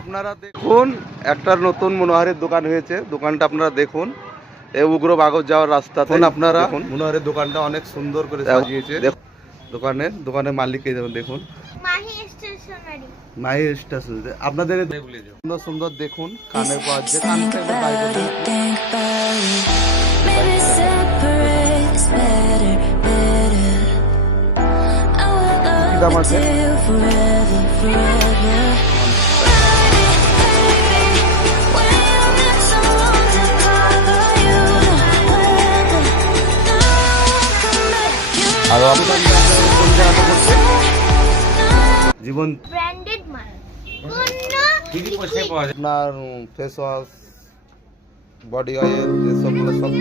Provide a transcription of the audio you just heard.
আপনারা দেখুন একটা নতুন মনোহারের দোকান হয়েছে, দোকানটা আপনারা দেখুন। এই উগ্র বাগজ যাওয়ার রাস্তা আপনারা মনোহারের দোকানটা অনেক সুন্দর করে সাজিয়েছে। দোকানের মালিককে দেখুন, মাহি স্টেশনারি। আপনাদের সুন্দর সুন্দর দেখুন কানের পাওয়া যে দাম আছে। আর জীবন ব্র্যান্ডেড মাল আপনার ফেস ওয়াশ, বডি অয়েল, এসবগুলো সব